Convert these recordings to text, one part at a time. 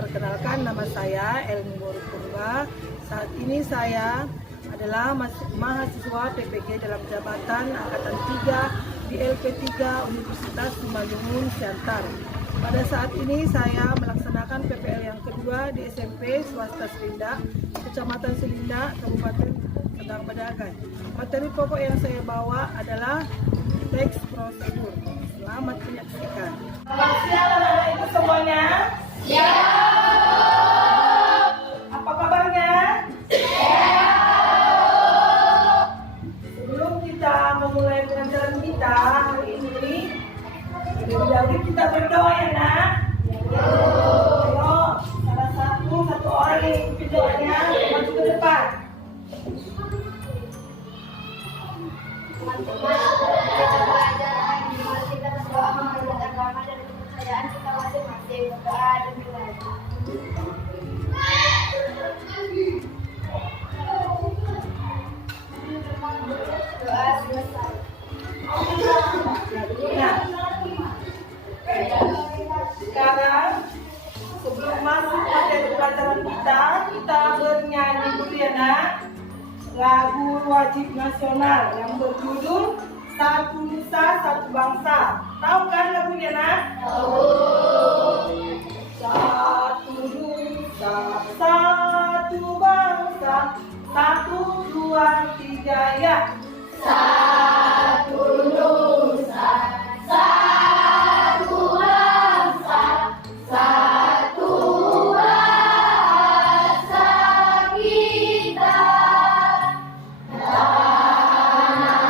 Perkenalkan, nama saya Elmi Purba. Saat ini saya adalah mahasiswa PPG dalam jabatan Angkatan 3 di LP3 Universitas Simalungun Siantar. Pada saat ini saya melaksanakan PPL yang kedua di SMP Swasta Selinda, Kecamatan Selinda, Kabupaten Sedang Badagai. Materi pokok yang saya bawa adalah teks prosedur. Selamat menyaksikan. Selamat siang anak-anak ibu semuanya. Siap. Apa kabarnya? Siap. Sebelum kita memulai pelajaran kita hari ini, lebih dahulu kita berdoa ya nak. Ayo, salah satu orang yang ikuti doanya maju ke depan. Teman-teman, kita belajar hari ini kita berdoa menurut agama dan kepercayaan kita masing-masing. Doa dan belajar. Doa selesai. Nah, sekarang sebelum masuk materi pelajaran kita bernyanyi dulu ya nak. Lagu wajib nasional yang berjudul Satu Nusa Satu Bangsa. Tahu kan lagunya nak? Tahu. Satu nusa, satu bangsa, 1, 2, 3 ya. Satu nusa, satu bangsa, satu bahasa kita. Tanah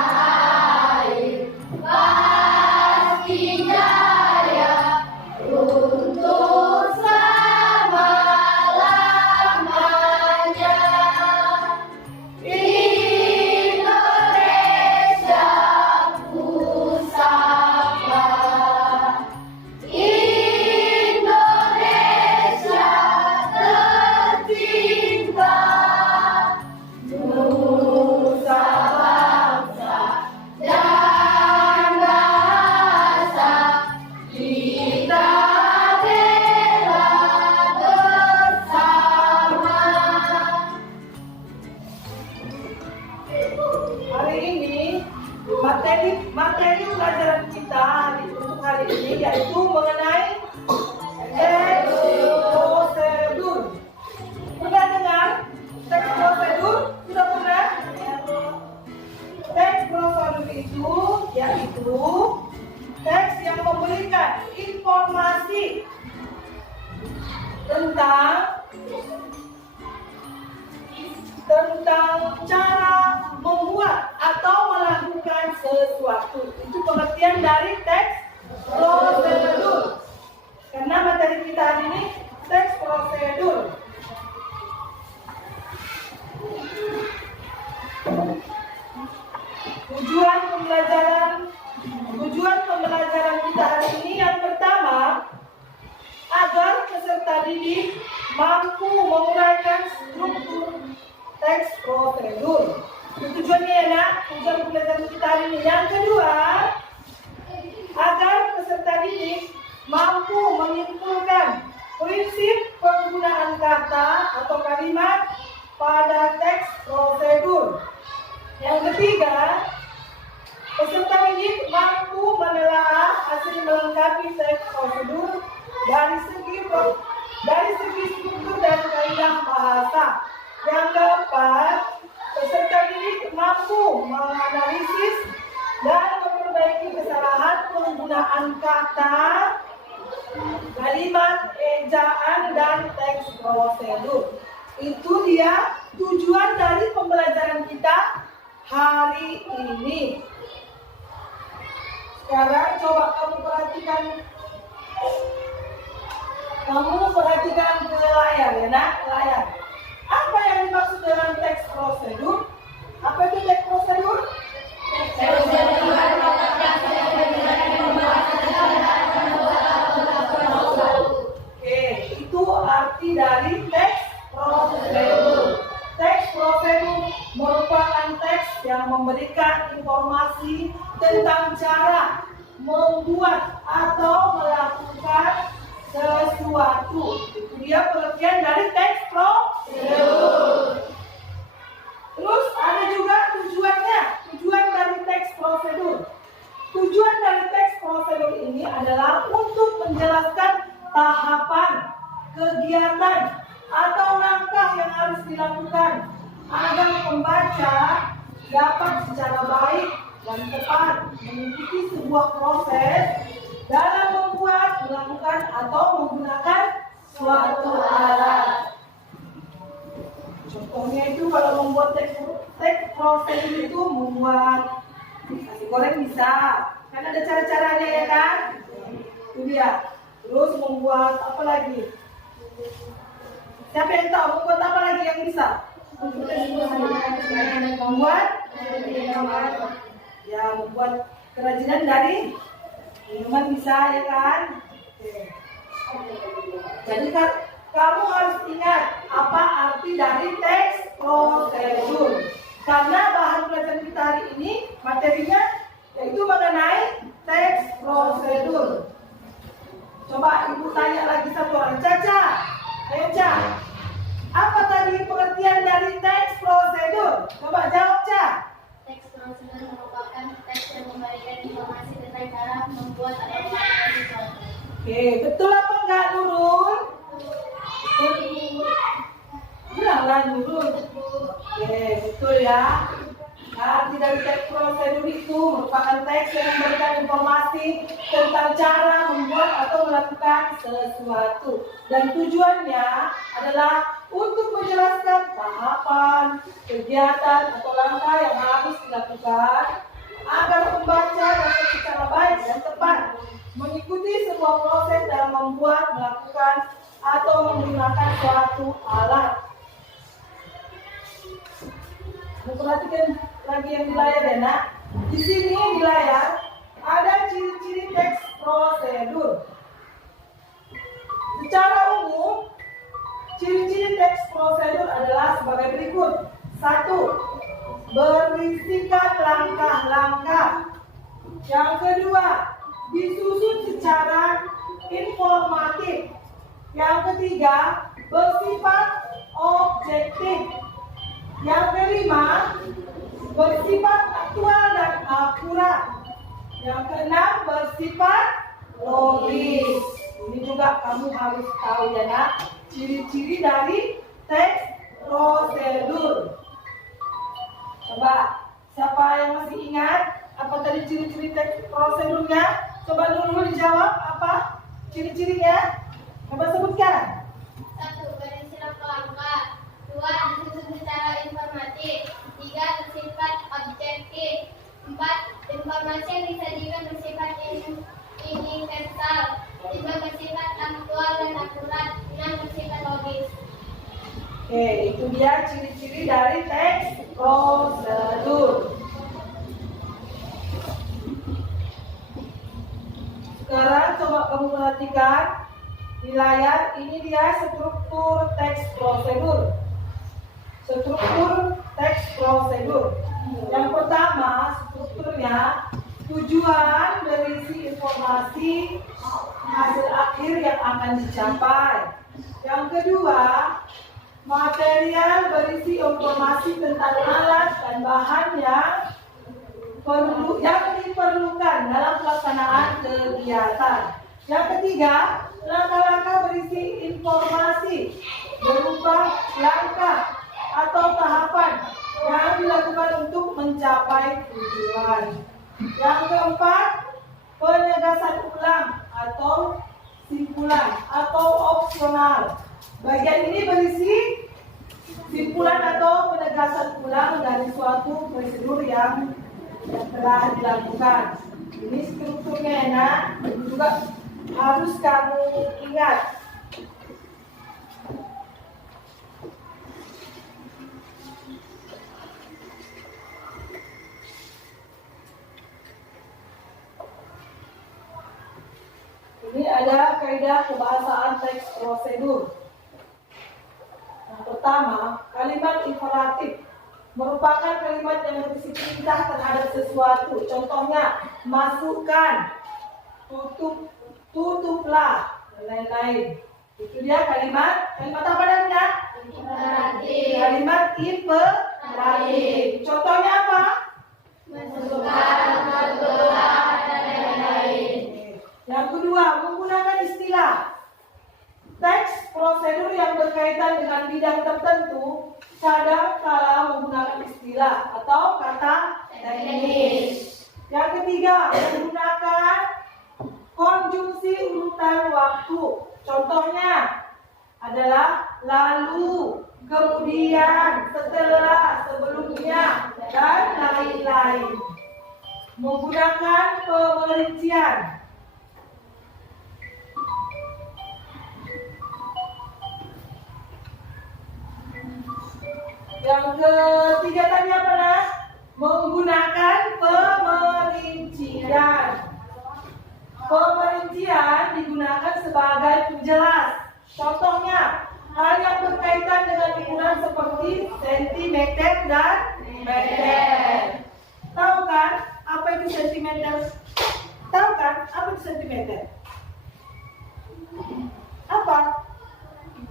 air pasti jaya untuk selama-lamanya. Indonesia pusaka, Indonesia tercinta, nusa bangsa dan bahasa kita bela bersama. Hari ini materi pelajaran kita untuk hari ini yaitu mengenai teks prosedur. Pernah dengar teks prosedur? Sudah pernah? Teks prosedur itu yaitu teks yang memberikan informasi tentang cara membuat atau melakukan sesuatu. Itu pengertian dari teks prosedur. Karena materi kita hari ini teks prosedur. Tujuan pembelajaran kita hari ini yang pertama, agar peserta didik mampu menguraikan struktur teks prosedur. Itu tujuannya ya nak, tujuan pembelajaran kita hari ini. Yang kedua, agar peserta didik mampu menyimpulkan prinsip penggunaan kata atau kalimat pada teks prosedur. Yang ketiga, peserta didik mampu menelaah hasil melengkapi teks prosedur dari segi struktur dan kaidah bahasa. Yang keempat, peserta didik mampu menganalisis dan memperbaiki kesalahan penggunaan kata, kalimat, ejaan, dan teks prosedur. Itu dia tujuan dari pembelajaran kita hari ini. Sekarang coba kamu perhatikan ke layar ya nak, layar. Apa yang dimaksud dengan teks prosedur? Apa itu teks prosedur? Oke, itu arti dari teks prosedur. Teks prosedur merupakan teks yang memberikan informasi tentang cara membuat atau melakukan sesuatu. Itu dia pengertian dari teks prosedur. Terus ada juga tujuannya, tujuan dari teks prosedur. Tujuan dari teks prosedur ini adalah untuk menjelaskan tahapan, kegiatan, atau langkah yang harus dilakukan agar pembaca dapat secara baik dan tepat mengikuti sebuah proses dalam membuat, melakukan, atau menggunakan suatu alat. Contohnya itu kalau membuat teks prosedur itu membuat nasi goreng bisa, kan ada cara-caranya ya kan? Itu dia. Terus membuat apa lagi? Siapa yang tahu membuat apa lagi yang bisa? Membuat ya, membuat kerajinan dari minuman bisa ya kan? Jadi kan kamu harus ingat apa arti dari teks prosedur. Karena bahan pelajaran kita hari ini materinya yaitu mengenai teks prosedur. Coba ibu tanya lagi satu orang. Caca, Ca, apa tadi pengertian dari teks prosedur? Coba jawab, Ca. Teks prosedur merupakan teks yang memberikan informasi tentang cara membuat atau melakukan sesuatu. Oke, betul apa enggak Nurul? Bilanglah Nurul. Oke, betul ya. Arti dari teks prosedur itu merupakan teks yang memberikan informasi tentang cara membuat atau melakukan sesuatu. Dan tujuannya adalah untuk menjelaskan tahapan, kegiatan, atau langkah yang harus dilakukan agar pembaca dapat secara baik dan tepat mengikuti sebuah proses dalam membuat, melakukan, atau menggunakan suatu alat. Perhatikan lagi yang di layar ya nak. Di sini di layar ada ciri-ciri teks prosedur. Secara umum, ciri-ciri teks prosedur adalah sebagai berikut. 1. Berisikan langkah-langkah. Yang kedua, disusun secara informatif. Yang ketiga, bersifat objektif. Yang kelima, bersifat aktual dan akurat. Yang keenam, bersifat logis. Ini juga kamu harus tahu ya nak, ciri-ciri dari teks prosedur. Coba, siapa yang masih ingat apa tadi ciri-ciri teks prosedurnya? Coba dulu dijawab apa ciri-cirinya. Coba sebutkan. 1. Berisi langkah-langkah. 2. Disusun secara informatif. 3. Bersifat objektif. 4. Informasi yang disajikan bersifat universal. 5. Bersifat aktual dan akurat. 6. Bersifat logis. Oke, itu dia ciri-ciri dari teks prosedur. Sekarang coba kamu perhatikan di layar, ini dia struktur teks prosedur. Struktur teks prosedur. Yang pertama, strukturnya tujuan berisi informasi hasil akhir yang akan dicapai. Yang kedua, material berisi informasi tentang alat dan bahan yang diperlukan dalam pelaksanaan kegiatan. Yang ketiga, langkah-langkah berisi informasi berupa langkah atau tahapan yang dilakukan untuk mencapai tujuan. Yang keempat, penegasan ulang atau simpulan atau opsional. Bagian ini berisi simpulan atau penegasan ulang dari suatu prosedur yang telah dilakukan. Ini strukturnya enak, ini juga harus kamu ingat. Ini ada kaidah kebahasaan teks prosedur. Yang pertama, kalimat imperatif merupakan kalimat yang berisi perintah terhadap sesuatu. Contohnya, masukkan, tutuplah, dan lain-lain. Itu dia kalimat apa namanya? Imperatif. Kalimat imperatif. Contohnya apa? Masukkan, membelah, dan lain-lain. Yang kedua, menggunakan istilah. Teks prosedur yang berkaitan dengan bidang tertentu kadang kala menggunakan istilah atau kata teknis. Yang ketiga, menggunakan konjungsi urutan waktu. Contohnya adalah lalu, kemudian, setelah, sebelumnya, dan lain-lain. Menggunakan pemerincian. Yang ketiga tadi apa nah? Menggunakan pemerincian. Pemerincian digunakan sebagai penjelas. Contohnya, hal yang berkaitan dengan ukuran seperti sentimeter dan meter. Tahu kan apa itu sentimeter? Tahu kan apa itu sentimeter? Apa?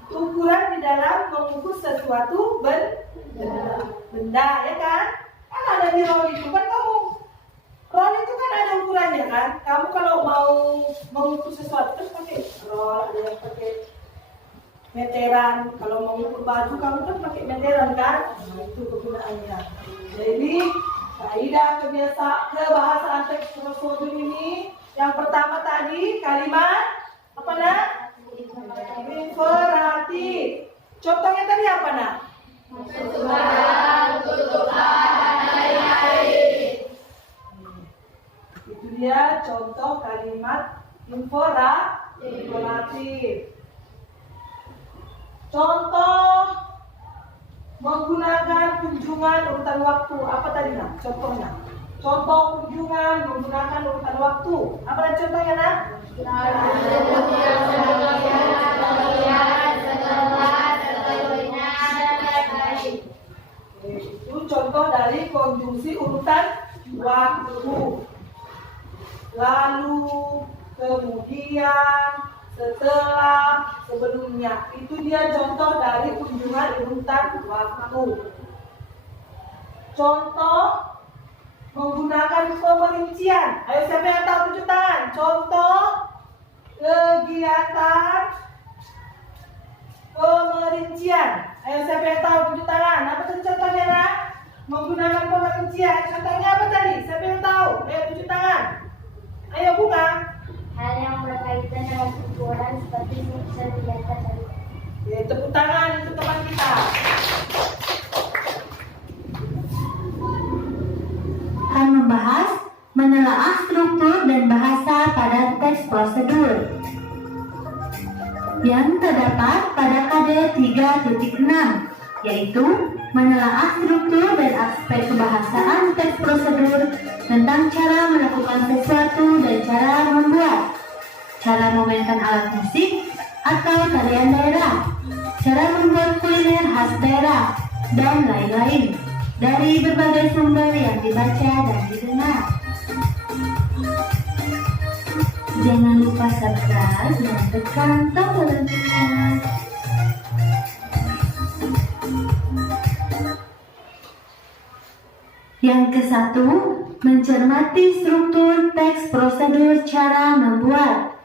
Ukuran di dalam mengukur sesuatu benda, ya kan? Kan ada di roll itu kan kamu. Roll itu kan ada ukurannya kan? Kamu kalau mau mengukur sesuatu terus pakai roll, ada yang pakai meteran. Kalau mau mengukur baju kamu kan pakai meteran kan? Nah, itu kegunaannya. Jadi kaidah kebahasaan teks prosedur ini yang pertama tadi kalimat apa nak? Imperatif. Contohnya tadi apa nak? Masukkan, tutupkan, dan lain-lain. Itu dia contoh kalimat imperatif. Contoh menggunakan kunjungan urutan waktu. Apa tadi nak? Contohnya. Contoh kunjungan menggunakan urutan waktu. Apa tadi contohnya nak? Kemudian, setelah, sebelumnya, dan lain-lain. Itu contoh dari konjungsi urutan waktu. Lalu, kemudian, setelah, sebelumnya. Itu dia contoh dari kunjungan urutan waktu. Contoh menggunakan pemerincian. Ayo siapa yang tahu tunjuk tangan? Contoh kegiatan pemerincian. Ayo siapa yang tahu tunjuk tangan? Apa tadi contohnya nak? Menggunakan pemerincian. Contohnya apa tadi? Siapa yang tahu? Ayo tunjuk tangan. Ayo buka. Hal yang berkaitan dengan ukuran seperti senjata tadi. Ya, tepuk tangan untuk teman kita. Akan membahas menelaah struktur dan bahasa pada teks prosedur yang terdapat pada KD 3.6, yaitu menelaah struktur dan aspek kebahasaan teks prosedur tentang cara melakukan sesuatu dan cara membuat, cara memainkan alat musik atau tarian daerah, cara membuat kuliner khas daerah, dan lain-lain dari berbagai sumber yang dibaca dan didengar. Jangan lupa subscribe dan tekan tombol loncengnya. Yang ke-1, mencermati struktur teks prosedur cara membuat.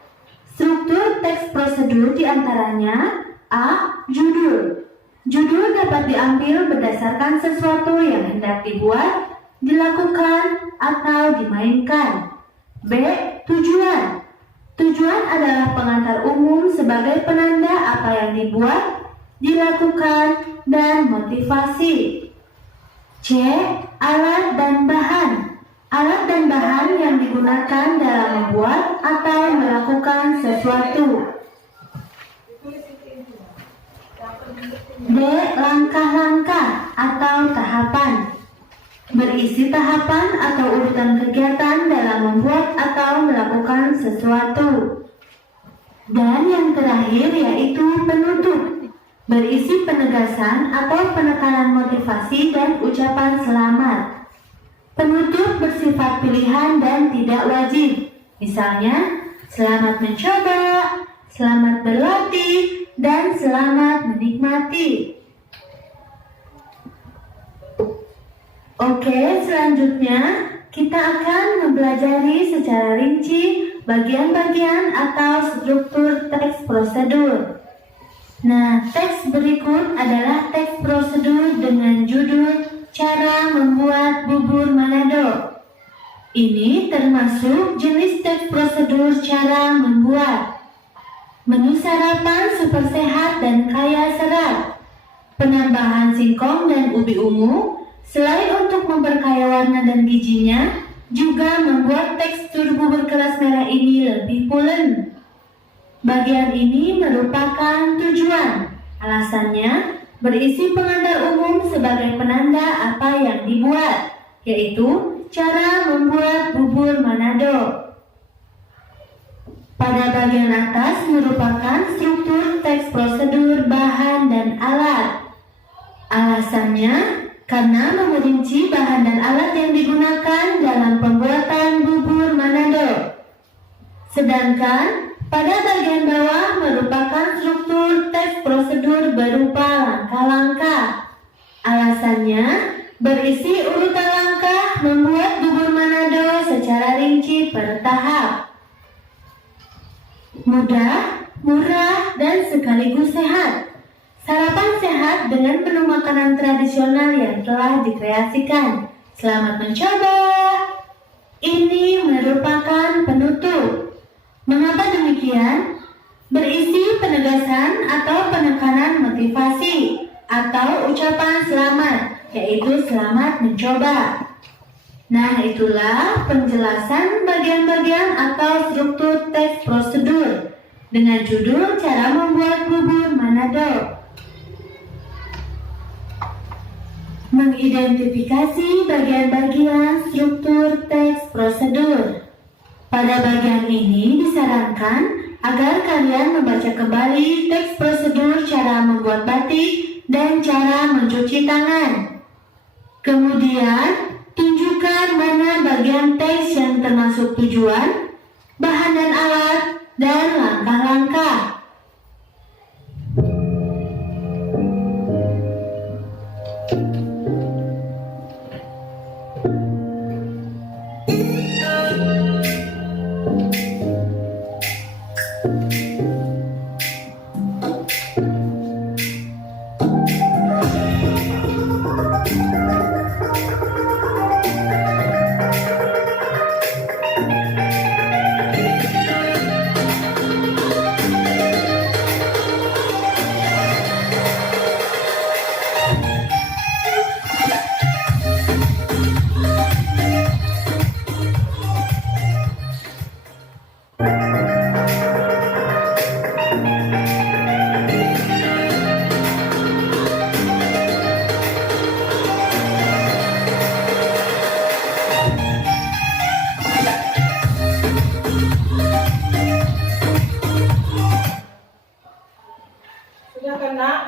Struktur teks prosedur diantaranya A. Judul. Judul dapat diambil berdasarkan sesuatu yang hendak dibuat, dilakukan, atau dimainkan. B. Tujuan. Tujuan adalah pengantar umum sebagai penanda apa yang dibuat, dilakukan, dan motivasi. C. Alat dan bahan. Alat dan bahan yang digunakan dalam membuat atau melakukan sesuatu. D. Langkah-langkah atau tahapan. Berisi tahapan atau urutan kegiatan dalam membuat atau melakukan sesuatu. Dan yang terakhir yaitu penutup. Berisi penegasan atau penekanan motivasi dan ucapan selamat. Penutup bersifat pilihan dan tidak wajib. Misalnya, selamat mencoba, Selamat berlatih dan selamat menikmati. Oke, selanjutnya kita akan mempelajari secara rinci bagian-bagian atau struktur teks prosedur. Nah, teks berikut adalah teks prosedur dengan judul Cara Membuat Bubur Manado. Ini termasuk jenis teks prosedur cara membuat. Menu sarapan super sehat dan kaya serat. Penambahan singkong dan ubi ungu, selain untuk memperkaya warna dan gizinya, juga membuat tekstur bubur keras merah ini lebih pulen. Bagian ini merupakan tujuan. Alasannya, berisi pengantar umum sebagai penanda apa yang dibuat, yaitu cara membuat bubur Manado. Pada bagian atas merupakan struktur teks prosedur bahan dan alat. Alasannya, karena merinci bahan dan alat yang digunakan dalam pembuatan bubur Manado. Sedangkan pada bagian bawah merupakan struktur teks prosedur berupa langkah-langkah. Alasannya, berisi urutan langkah membuat bubur Manado secara rinci per tahap. Mudah, murah, dan sekaligus sehat. Sarapan sehat dengan menu makanan tradisional yang telah dikreasikan. Selamat mencoba! Ini merupakan penutup. Mengapa demikian? Berisi penegasan atau penekanan motivasi atau ucapan selamat, yaitu selamat mencoba. Nah, itulah penjelasan bagian-bagian atau struktur teks prosedur dengan judul Cara Membuat Bubur Manado. Mengidentifikasi bagian-bagian struktur teks prosedur. Pada bagian ini disarankan agar kalian membaca kembali teks prosedur cara membuat batik dan cara mencuci tangan. Kemudian, tunjukkan mana bagian teks yang termasuk tujuan, bahan dan alat, dan langkah-langkah.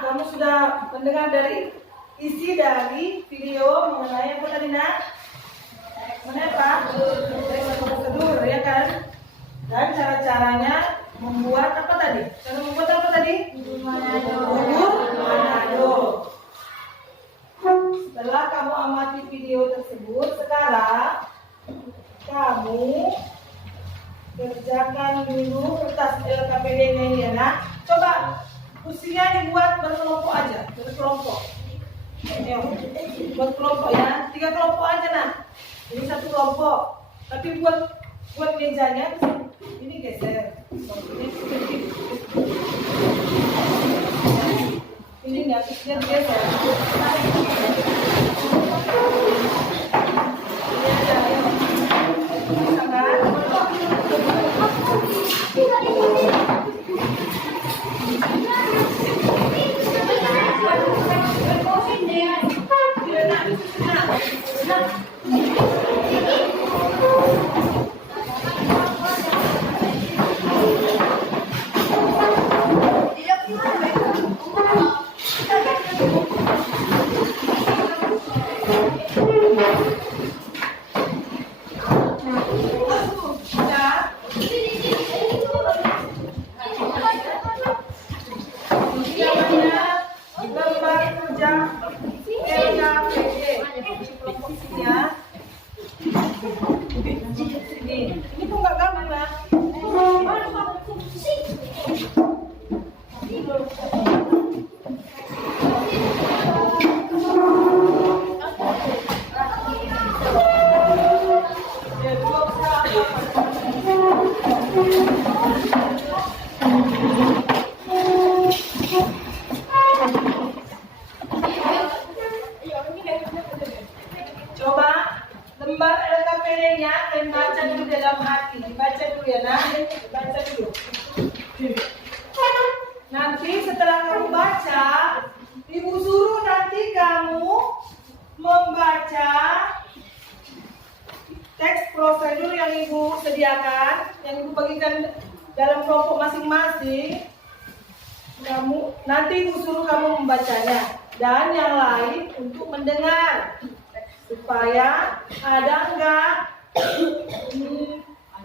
Kamu sudah mendengar dari isi dari video mengenai apa tadi nak? Mengenai apa? Prosedur ya kan? Dan cara-caranya membuat apa tadi? Cara membuat apa tadi? Bubur Manado. Setelah kamu amati video tersebut, sekarang kamu kerjakan dulu kertas LKPD-nya ini ya nak. Coba kursinya dibuat berkelompok aja, berkelompok. Buat kelompok ya, 3 kelompok aja nah. Ini 1 kelompok. Tapi buat mejanya ini geser. Ini nggak geser. Ini aja ya. Sangat. ya nak, baca dulu. Nanti setelah kamu baca, ibu suruh nanti kamu membaca teks prosedur yang ibu sediakan, yang ibu bagikan dalam kelompok masing-masing. Nanti ibu suruh kamu membacanya dan yang lain untuk mendengar supaya ada enggak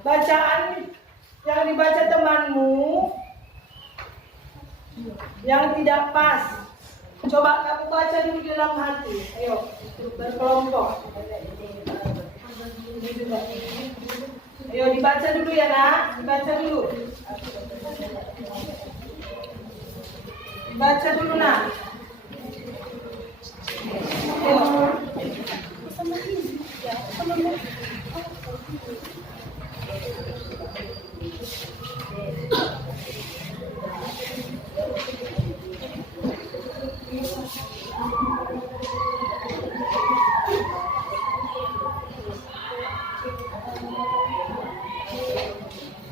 bacaan yang dibaca temanmu yang tidak pas. Coba kamu baca dulu di dalam hati. Ayo, berkelompok. Ayo dibaca dulu ya nak, dibaca dulu. Dibaca dulu nak. Ayo.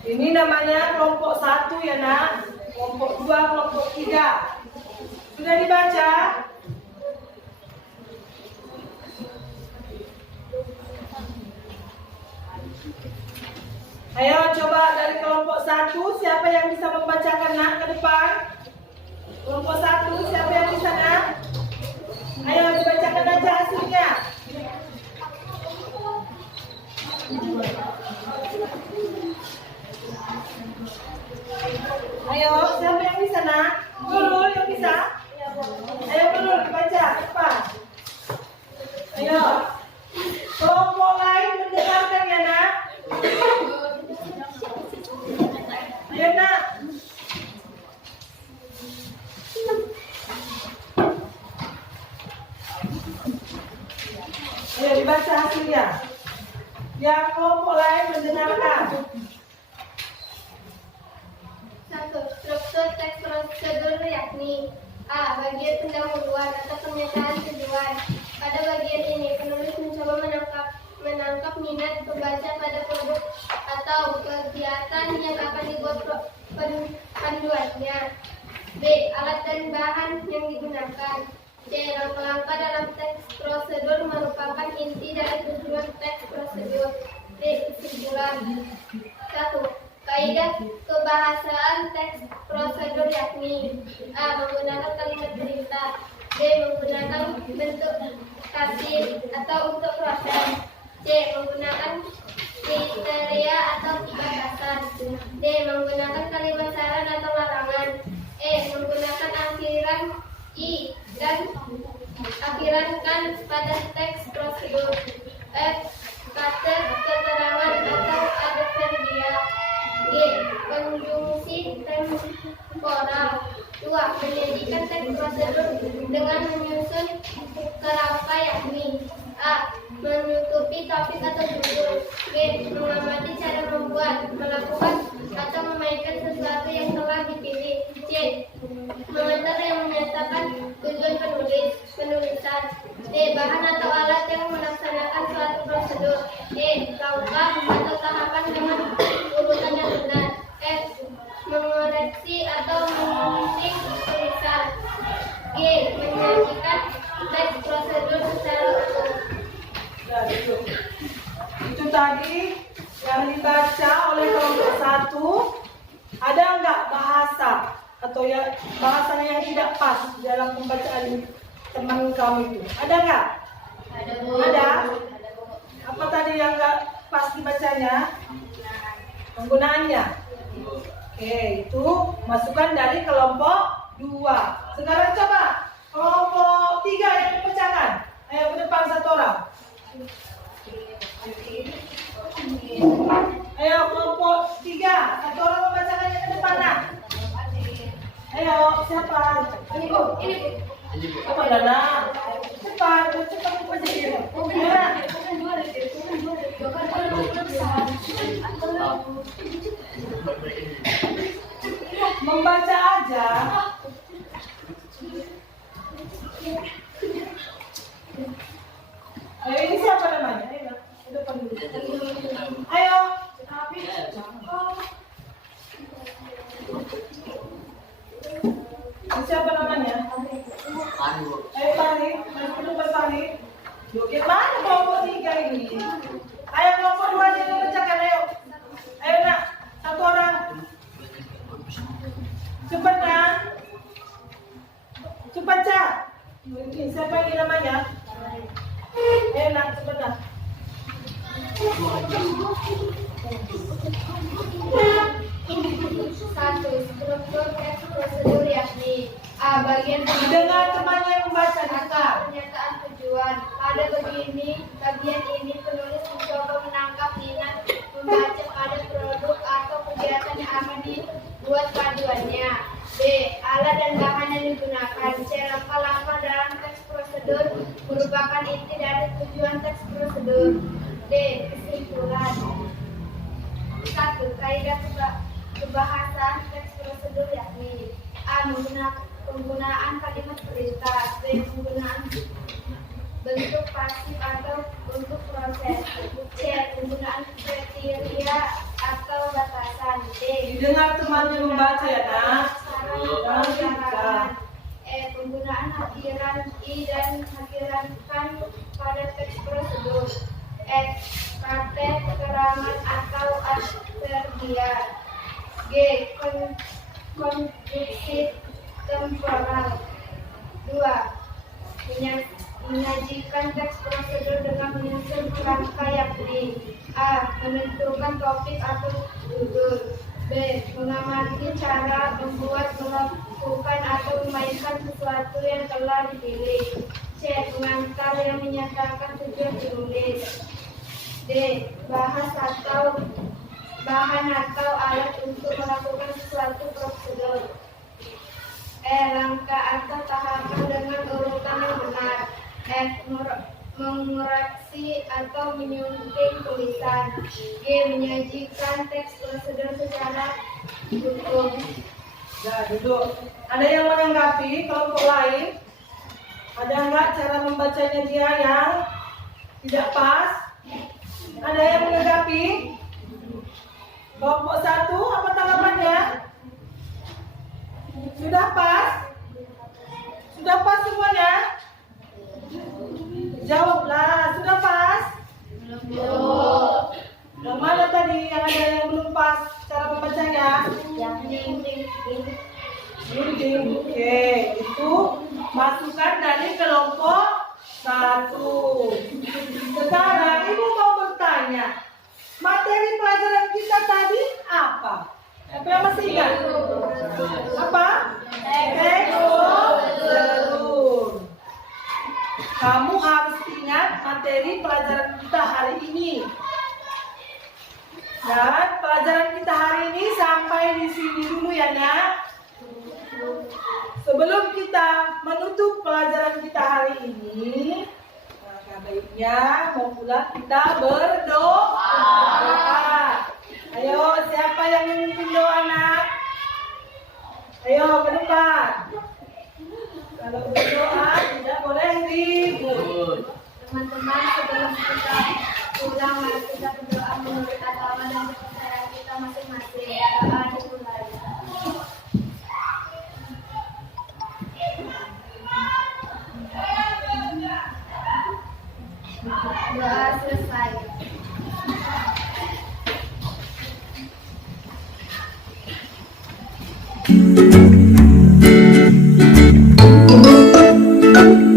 Ini namanya kelompok 1 ya nak, kelompok 2, kelompok 3. Sudah dibaca? Ayo coba dari kelompok 1, siapa yang bisa membacakan nak ke depan? Kelompok 1, siapa yang bisa nak? Ayo dibacakan aja hasilnya. Ayo, siapa yang bisa nak? Nurul yang bisa? Ayo Nurul dibaca, cepat. Ayo. Kelompok lain mendengarkan ya nak? Ayo nak. Ayo dibaca hasilnya. Yang kelompok lain mendengarkan. 1. Struktur teks prosedur yakni A. Bagian pendahuluan atau pernyataan tujuan. Pada bagian ini, penulis mencoba menangkap minat pembaca pada produk atau kegiatan yang akan dibuat panduannya. B. Alat dan bahan yang digunakan. C. Langkah-langkah dalam teks prosedur merupakan inti dari tujuan teks prosedur. D. Kesimpulan. 1. Kaidah kebahasaan teks prosedur yakni A. Menggunakan kalimat perintah. B. Menggunakan bentuk kasih atau untuk proses. C. Menggunakan kriteria atau batasan. D. Menggunakan kalimat saran atau larangan. E. Menggunakan akhiran I dan akhirankan pada teks prosedur. F. Kata keterangan atau adverbial. G. Konjungsi temporal. 2. Menyajikan teks prosedur dengan menyusun kerangka yakni A. Menutupi topik atau judul. B. Mengamati cara membuat, melakukan atau memainkan sesuatu yang telah dipilih. C. Mengantar yang menyatakan tujuan penulisan. D. Bahan atau alat yang melaksanakan suatu prosedur. E. Langkah atau tahapan dengan urutan yang benar. F. Mengoreksi atau mengunting tulisan. G. Menyajikan teks prosedur secara utuh. Itu tadi yang dibaca oleh kelompok 1. Ada enggak bahasa atau ya bahasanya yang tidak pas dalam pembacaan teman kamu itu? Ada enggak? Ada. Apa tadi yang enggak pas dibacanya? Penggunaannya. Oke, itu masukan dari kelompok 2. Sekarang coba kelompok 3 yang dibacakan. Ayo ke depan satu orang. Ayo kelompok 3, satu orang membacakannya ke depan nak. Ayo siapa? Ini bu. Apa Dana? Cepat baca dia. Membaca aja. Ayo ini siapa namanya? Ayo, ke depan dulu. Ayo. Siapa namanya? Ayo Tani, masuk ke Tani. Yuk, gimana kelompok 3 ini? Ayo kelompok 2 aja yang bacakan, ayo. Ayo nak, satu orang. Cepat nak. Cepat Cak. Ini siapa ini namanya? Ayo nak, cepat nak. Satu, struktur teks prosedur yakni A. Bagian Dengar temannya yang membaca Dika. pernyataan tujuan. Pada bagian ini penulis mencoba menangkap minat membaca pada produk atau kegiatan yang akan dibuat paduannya. B. Alat dan bahan yang digunakan. C. Langkah-langkah dalam teks prosedur merupakan inti dari tujuan teks prosedur. D. Kesimpulan. 1. Kaidah kebahasaan teks prosedur yakni A. Penggunaan kalimat perintah. B. Penggunaan bentuk pasif atau bentuk proses. C. Penggunaan kriteria atau batasan. D. Didengar temannya membaca ya nak. Syarat. E. Penggunaan akhiran I dan akhiran kan pada teks prosedur. X. Kata keterangan atau adverbial. G. Konstruksi temporal. 2. Menyajikan teks prosedur dengan menyusun kerangka yakni A. Menentukan topik atau judul. B. Mengamati cara membuat, melakukan atau memainkan sesuatu yang telah dipilih. C. Pengantar yang menyatakan tujuan penulis. D. Bahan atau alat untuk melakukan sesuatu prosedur. E. Langkah atau tahapan dengan urutan yang benar. F. Mengoreksi atau menyunting tulisan. G. Menyajikan teks prosedur secara hukum. Nah, duduk. Ada yang menanggapi kelompok lain? Ada nggak cara membacanya dia yang tidak pas? Ada yang menanggapi? Kelompok 1, apa tanggapannya? Sudah pas? Sudah pas semuanya? Jawablah, sudah pas? Belum. Yang mana tadi yang ada yang belum pas cara membacanya? Oke, itu masukan dari kelompok 1. Sekarang ibu mau bertanya, materi pelajaran kita tadi apa? Apa yang masih ingat? Apa? Teks prosedur. Kamu harus ingat materi pelajaran kita hari ini. Dan pelajaran kita hari ini sampai di sini dulu ya nak. Sebelum kita menutup pelajaran kita hari ini, maka baiknya mau pulang kita berdoa. Ayo, siapa yang memimpin doa nak? Ayo ke depan. Kalau berdoa tidak boleh ribut. Teman-teman, sebelum kita pulang, mari kita berdoa menurut agama dan kepercayaan kita masing-masing. Doa dimulai. Doa selesai.